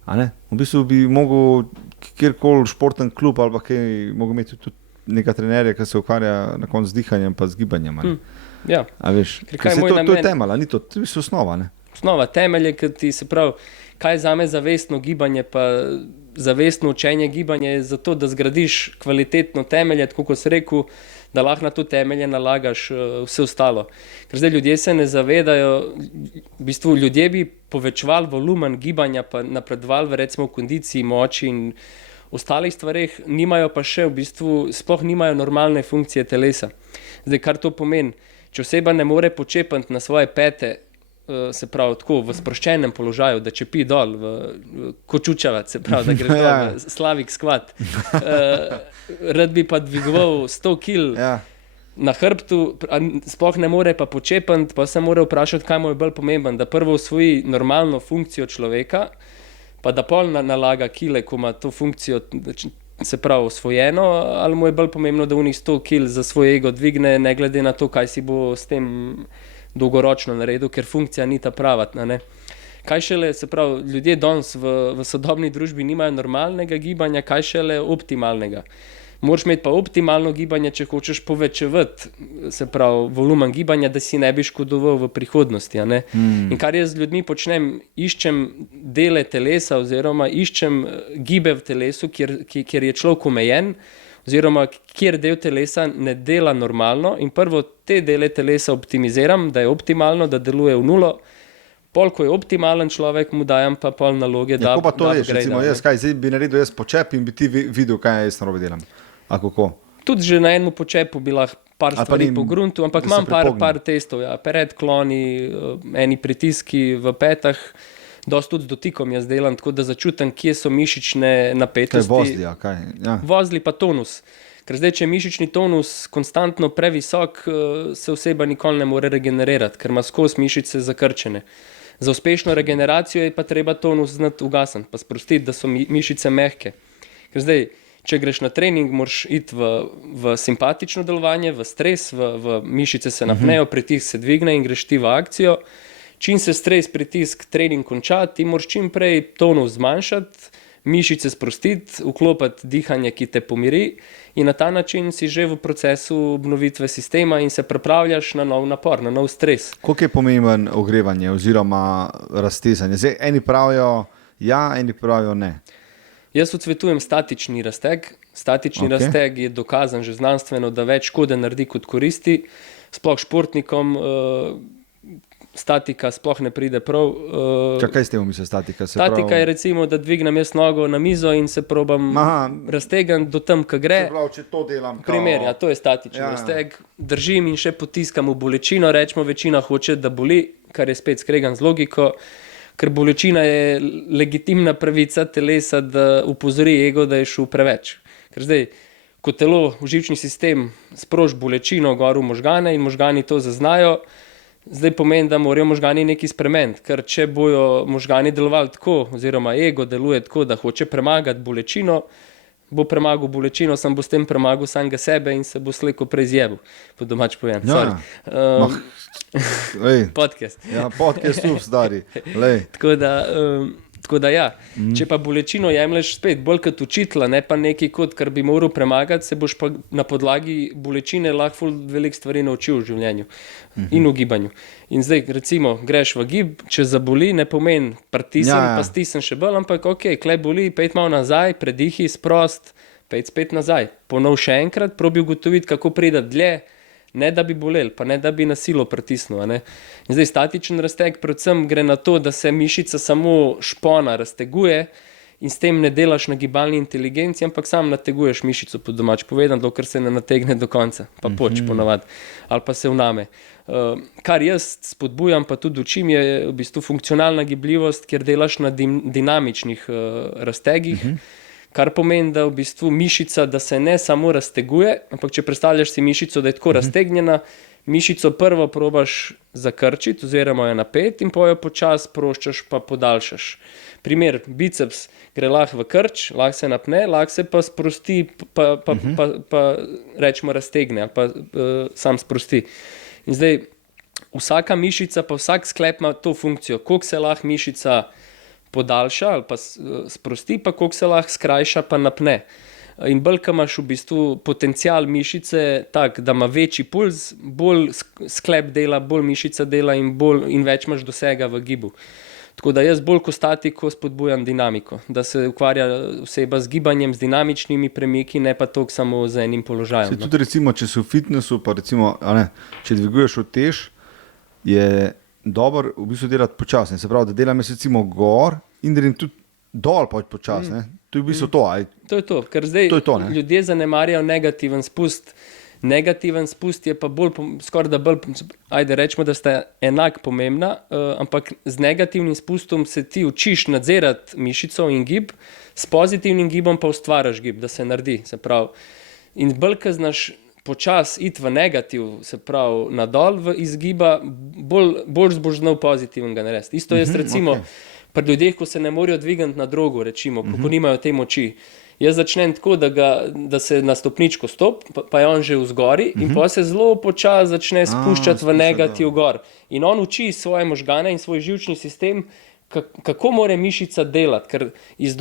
A ne? V bistvu bi mogel kjerkoli športen klub ali pa kaj, mogel imeti tudi neka trenerja, ki se ukvarja na koncu z dihanjem pa z gibanjem. Ja. A veš, ker to je temelj, ni to je osnova, ne? Osnova, temelj je, ker ti se pravi, kaj je zame zavestno gibanje, pa zavestno učenje gibanja je zato, da zgradiš kvalitetno temelje, tako kot si rekel, da lahko na to temelje nalagaš vse ostalo. Ker zdaj ljudje se ne zavedajo, v bistvu ljudje bi povečevali volumen gibanja, pa napredovali recimo v kondiciji, moči in ostalih stvareh, nimajo pa še v bistvu, sploh nimajo normalne funkcije telesa. Zdaj, kar to pomeni, če oseba ne more počepati na svoje pete, se pravi tako v sproščenem položaju, da čepi dol, kot čučavac, se pravi, da greš dol, slavik skvat. Rad bi pa dvigoval 100 kil na hrbtu, sploh ne more pa počepati, pa se mora vprašati, kaj mu je bolj pomemben, da prvo osvoji normalno funkcijo človeka, pa da pol nalaga kile, ko ima to funkcijo, se pravi, osvojeno, ali mu je bolj pomembno, da unih 100 kil za svoj ego dvigne, ne glede na to, kaj si bo s tem dolgoročno naredil, ker funkcija ni ta prava. Kaj šele, se pravi, ljudje danes v sodobni družbi nimajo normalnega gibanja, kaj šele optimalnega. Moraš imeti pa optimalno gibanje, če hočeš povečevati, se pravi, volumen gibanja, da si ne bi škodoval v prihodnosti. In kar jaz z ljudmi počnem, iščem dele telesa oziroma iščem gibe v telesu, kjer je človek omejen, oziroma kjer del telesa ne dela normalno in prvo te dele telesa optimiziram, da je optimalno, da deluje v nulo, pol, ko je optimalen človek, mu dajem pa pol naloge, da upgrade. Kako pa to veš, recimo jaz, kaj zdaj bi naredil jaz počep in bi ti videl, kaj jaz narobe delam? A kako? Tudi že na enem počepu bi lahko par stvari po gruntu, ampak imam par testov, pered kloni, eni pritiski v petah, dosti tudi z dotikom jaz delam, tako da začutim, kje so mišične Kaj napetosti. vozli, ja, kaj? Ja. Vozli pa tonus. Ker zdaj, če je mišični tonus konstantno previsok, se oseba nikoli ne more regenerirati, ker ima skozi mišice zakrčene. Za uspešno regeneracijo je pa treba tonus znati ugasniti, pa sprostiti, da so mišice mehke. Ker zdaj, če greš na trening, moraš iti v simpatično delovanje, v stres, v mišice se napnejo, pritisk se dvigne in greš ti v akcijo. Čim se stres, pritisk, trening konča, ti moraš čim prej tonus zmanjšati, mišice sprostiti, vklopiti dihanje, ki te pomiri in na ta način si že v procesu obnovitve sistema in se pripravljaš na nov napor, na nov stres. Koliko je pomemben ogrevanje oziroma raztezanje? Zdaj, eni pravijo ja, eni pravijo ne. Jaz odsvetujem statični razteg. Statični Okej. razteg je dokazan že znanstveno, da več škode naredi kot koristi. Sploh športnikom statika sploh ne pride prav. Kaj s tem misliš statika? Statika je recimo, da dvignem jaz nogo na mizo in se probam raztegniti do tam, ko gre. pravi, če to delam, Primer, ja, to je statični razteg. Držim in še potiskam v bolečino, rečemo, večina hoče, da boli, kar je spet skregan z logiko, ker bolečina je legitimna pravica telesa, da upozori ego, da je šel preveč. Ker zdaj, ko telo, živčni sistem sproži bolečino gor v možgane in možgani to zaznajo, zdaj pomeni, da morajo možgani nekaj spremeniti, ker če bojo možgani delovali tako, oziroma ego deluje tako, da hoče premagati bolečino, bo premagal bolečino, sam bo s tem premagal samega sebe in se bo slejko prej zjebil, po domač povem. Podcast. Ja, podcast stari. Tako da ja, če pa bolečino jemlješ spet bolj kot učitla, ne pa nekaj kot, kar bi moral premagati, se boš pa na podlagi bolečine lahko veliko stvari naučil v življenju in v gibanju. In zdaj recimo greš v gib, če zaboli, ne pomeni pritisnem, pa stisnem še bolj, ampak ok, klej boli, pejt malo nazaj, predihi, sprost, pejt spet nazaj. Ponov še enkrat, probi ugotoviti, kako pride dlje, ne da bi bolel, pa ne da bi na silo pritisnil. In zdaj statičen razteg predvsem gre na to, da se mišica samo špona razteguje in s tem ne delaš na gibalni inteligenci, ampak sam nateguješ mišico, po domač povedano, dokler se ne nategne do konca, pa poč ponavadi, ali pa se vname. Kar jaz spodbujam, pa tudi učim, je v bistvu funkcionalna gibljivost, kjer delaš na dinamičnih raztegih, kar pomeni, da v bistvu mišica, da se ne samo razteguje, ampak če predstavljaš si mišico, da je tako raztegnjena, mišico prvo probaš zakrčiti oziroma jo napeti in pojo počas sproščaš pa podaljšaš. Primer, biceps gre lahko v krč, lahko se napne, lahko se pa sprosti, pa rečemo raztegne ali pa sam sprosti. In zdaj vsaka mišica, pa vsak sklep ima to funkcijo, koliko se lahko mišica podaljša ali pa sprosti, pa koliko se lahko skrajša pa napne. In bolj, ko imaš v bistvu potencial mišice tak, da ima večji puls, bolj sklep dela, bolj mišica dela in več imaš dosega v gibu. Tako da jaz bolj kot statiko spodbujam dinamiko, da se ukvarja oseba z gibanjem, z dinamičnimi premiki, ne pa toliko samo z enim položajem. Tudi recimo, če si v fitnessu, pa recimo, če dviguješ utež, je dobro v bistvu delati počasno. Se pravi, da delam jaz recimo gor in delim tudi dol počasno. To je v bistvu to. To je to, ker zdaj ljudje zanemarjajo negativen spust. Negativen spust je pa skoraj da bolj, ajde rečemo, da sta enak pomembna, ampak z negativnim spustom se ti učiš nadzirati mišico in gib, s pozitivnim gibom pa ustvaraš gib, da se naredi. Se pravi, in bolj, ko znaš počas iti v negativ, se pravi nadol v izgiba, bolj boš znal pozitivnega narediti. Isto jaz recimo pri ljudeh, ko se ne morejo dvigati na drogo, rečimo, ko nimajo te moči. Jaz začnem tako, da se na stopničko stop, pa je on že vzgori in pa se zelo počasi začne spuščati v negativ gor. In on uči svoje možgane in svoj živčni sistem, kako mora mišica delati, ker iz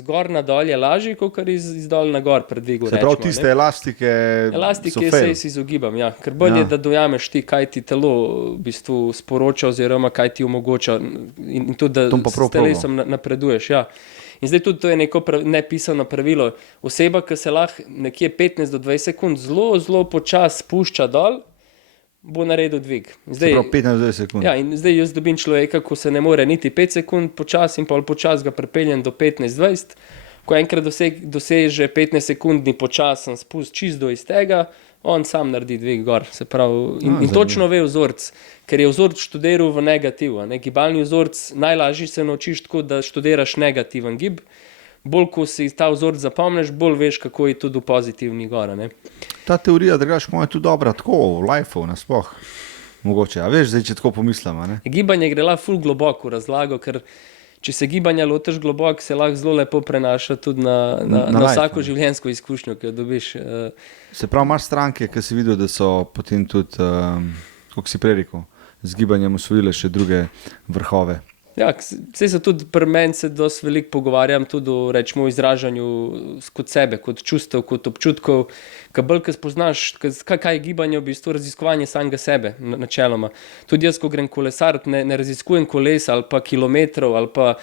gor na dol je lažje, kot iz dol na gor pri dvigu. Se pravi, tiste elastike se izogibam, ja. Ker bolje, da dojameš ti, kaj ti telo v bistvu sporoča oziroma kaj ti omogoča in tudi, da s telesom napreduješ. Ja. In zdaj tudi to je neko nepisano pravilo. Oseba, ki se lahko nekje 15 do 20 sekund zelo počasi spušča dol, bo naredil dvig. Se pravi 15-20 sekund. Ja, in zdaj jaz dobim človeka, ko se ne more niti 5 sekund počasi in pol počasi ga pripeljem do 15-20. Ko enkrat doseže 15 sekundni počasen spust čisto iz tega, on sam naredi dvig gor. Se pravi, in točno ve vzorc, ker je vzorc študiral v negativu. Gibalni vzorc najlažje se naučiš tako, da študiraš negativen gib. Bolj, ko si ta vzorc zapomniš, bolj veš, kako je tudi v pozitivni gor. Ta teorija, drugače, je tudi dobra tako v lifeu nasploh. Mogoče, a veš, zdaj, če tako pomislim, a ne? Gibanje gre lahko ful globoko v razlago, ker če se gibanja lotiš globoko, se lahko zelo lepo prenaša tudi na vsako življenjsko izkušnjo, ki jo dobiš. Se pravi, imaš stranke, ki si videl, da so potem tudi, kako si prej rekel, z gibanjem osvojile še druge vrhove. Ja, vse se tudi pri meni se dosti veliko pogovarjam tudi o, rečemo, izražanju kot sebe, kot čustev, kot občutkov. Bolj, ko spoznaš, kaj je gibanje, v bistvu raziskovanje samega sebe, načeloma. Tudi jaz, ko grem kolesariti, ne raziskujem kolesa ali pa kilometrov ali pa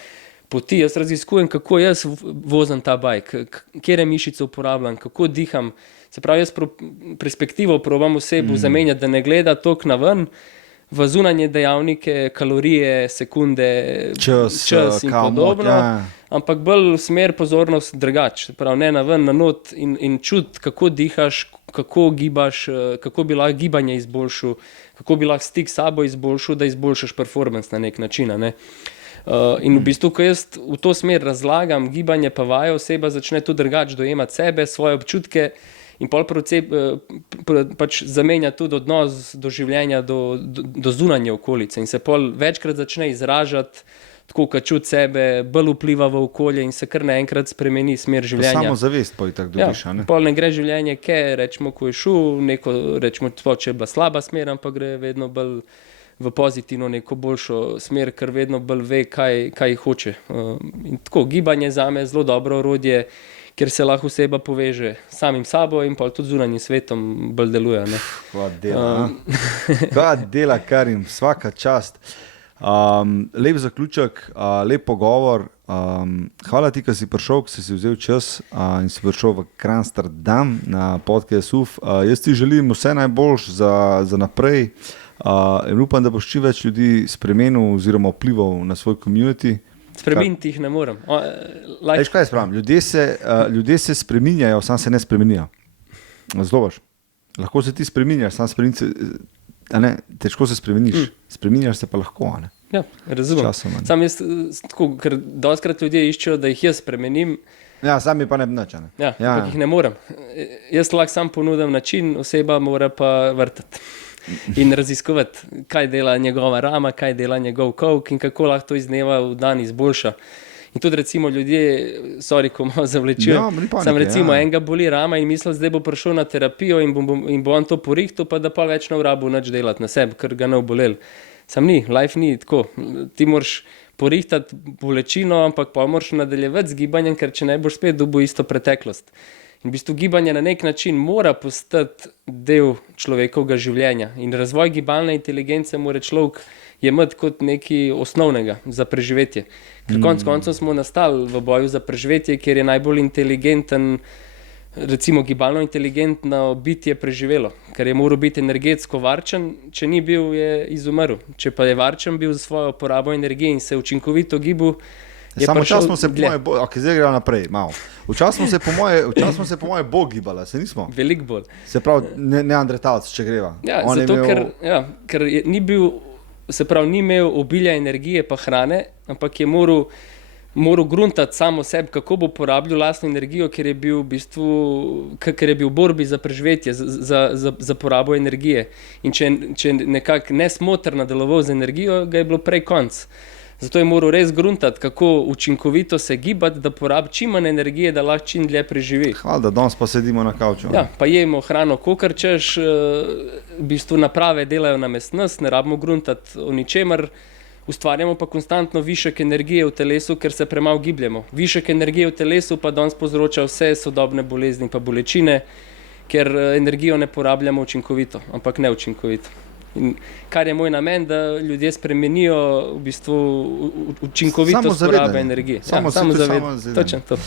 poti, jaz raziskujem, kako jaz vozim ta bajk, kjer mišice uporabljam, kako diham. Se pravi, jaz perspektivo probam osebo zamenjati, da ne gleda toliko na ven, v zunanje dejavnike, kalorije, sekunde, čas in podobno, ampak bolj smer pozornost drugače. Prav, ne na ven, na not in čut, kako dihaš, kako gibaš, kako bi lahko gibanje izboljšal, kako bi lahko stik s sabo izboljšal, da izboljšaš performance na nek način. Ne? In v bistvu, ko jaz v to smer razlagam gibanje pa vajo, oseba začne tudi drugače dojemati sebe, svoje občutke, in pol pač zamenja tudi odnos do življenja, do zunanje okolice in se pol večkrat začne izražati, tako kot čuti sebe, bolj vpliva v okolje in se kar naenkrat spremeni smer življenja. Samo zavest pa tako dobiš, a ne? Pol ne gre življenje, rečemo, ko je šel, neko, rečemo, če je bila slaba smer, ampak gre vedno bolj v pozitivno, neko boljšo smer, ker vedno bolj ve, kaj hoče. In tako, gibanje zame je zelo dobro orodje, ker se lahko oseba poveže samim sabo in pa tudi zunanjim svetom bolj deluje. Kaj dela, Karim, vsaka čast. Lep zaključek, lep pogovor. Hvala ti, ki si prišel, ki si vzel čas in si prišel v Amsterdam na podcast UF. Jaz ti želim vse najboljš za naprej in upam, da boš čim več ljudi spremenil oziroma vplival na svoj community. Spremeniti jih ne morem. Veš, kaj spravim? Ljudje se spreminjajo, sam se ne spremenijo. Zlobaš. Lahko se ti spreminjaš, sam težko se spremeniš. Spreminjaš se pa lahko, a ne? Ja, razumem. Sam jaz, tako, ker dostikrat ljudje iščejo, da jih jaz spremenim. Ja, sami pa ne bi nič, a ne? Ja, ampak jih ne morem. Jaz lahko sam ponudim način, oseba mora pa vrtati. In raziskovati, kaj dela njegova rama, kaj dela njegov kolk in kako lahko to iz dneva v dan izboljša. In tudi recimo ljudje, ko malo zavlečujem, enega boli rama in misli, zdaj bo prišel na terapijo in bo on to porihtal, pa da pa več ne vrabu nič delati na sebi, ker ga ne obolel. Sam ni, life ni tako. Ti moraš porihtati bolečino, ampak pa moraš nadaljevati z gibanjem, ker če ne boš spet dobil isto preteklost. In v bistvu gibanje na nek način mora postati del človekovega življenja. In razvoj gibalne inteligence mora človek jemati kot nekaj osnovnega za preživetje. Ker konec koncev smo nastali v boju za preživetje, kjer je najbolj inteligenten, recimo gibalno inteligentno bitje preživelo. Ker je moral biti energetsko varčen, če ni bil, je izumrl. Če pa je varčen bil za svojo porabo energije in se učinkovito gibal, samo čas smo se po moje, zdaj gremo naprej, malo. Včasih smo se po moje bolj gibala, se nismo? Veliko bolj. Se pravi, neandertalci, če greva. Ja, zato, ker ni bil, se pravi, ni imel obilja energije pa hrane, ampak je moral gruntati samo sebi, kako bo porabljal lastno energijo, ker je bil v bistvu, ker je bil v borbi za preživetje, za porabo energije. In če nekako nesmotrno deloval z energijo, ga je bilo prej konc. Zato je moral res gruntati, kako učinkovito se gibati, da porabi čim manj energije, da lahko čim dlje preživi. Hvala, da danes pa sedimo na kavču. Ja, pa jemo hrano, kakor češ, v bistvu naprave delajo namesto nas, ne rabimo gruntati o ničemer, ustvarjamo pa konstantno višek energije v telesu, ker se premalo gibljemo. Višek energije v telesu pa danes povzroča vse sodobne bolezni pa bolečine, ker energijo ne porabljamo učinkovito, ampak neučinkovito. In kar je moj namen, da ljudje spremenijo v bistvu učinkovitost porabe energije. Samozavedanje. Točno to.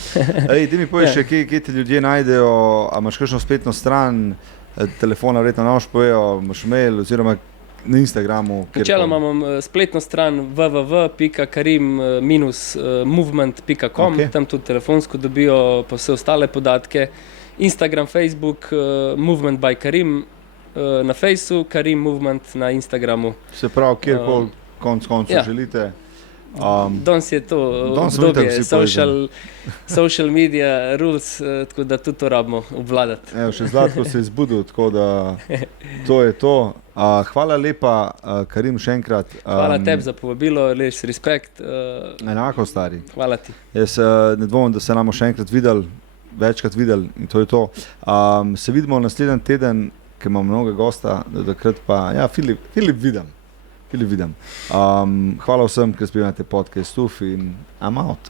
Ti mi poveš, kje ti ljudje najdejo, a imaš kakšno spletno stran, telefona verjetno ne boš povejo, imaš mail oziroma na Instagramu. Načeloma imam spletno stran www.karim-movement.com, tam tudi telefonsko dobijo pa vse ostale podatke. Instagram, Facebook, Movement by Karim na Facebooku, Karim Movement na Instagramu. Se pravi, kjerkoli koncev želite. Danes je to obdobje social media rules, tako da tudi to rabimo obvladati. Še Zlatko se je zbudil, tako da to je to. Hvala lepa, Karim, še enkrat. Hvala tebi za povabilo, res respekt. Enako, stari. Hvala ti. Jaz ne dvomim, da se nam še enkrat večkrat videli in to je to. Se vidimo naslednji teden, ker imam mnogo gosta, takrat pa, ja, Filip vidim. Hvala vsem, ker spremljate podcast UF in I'm out.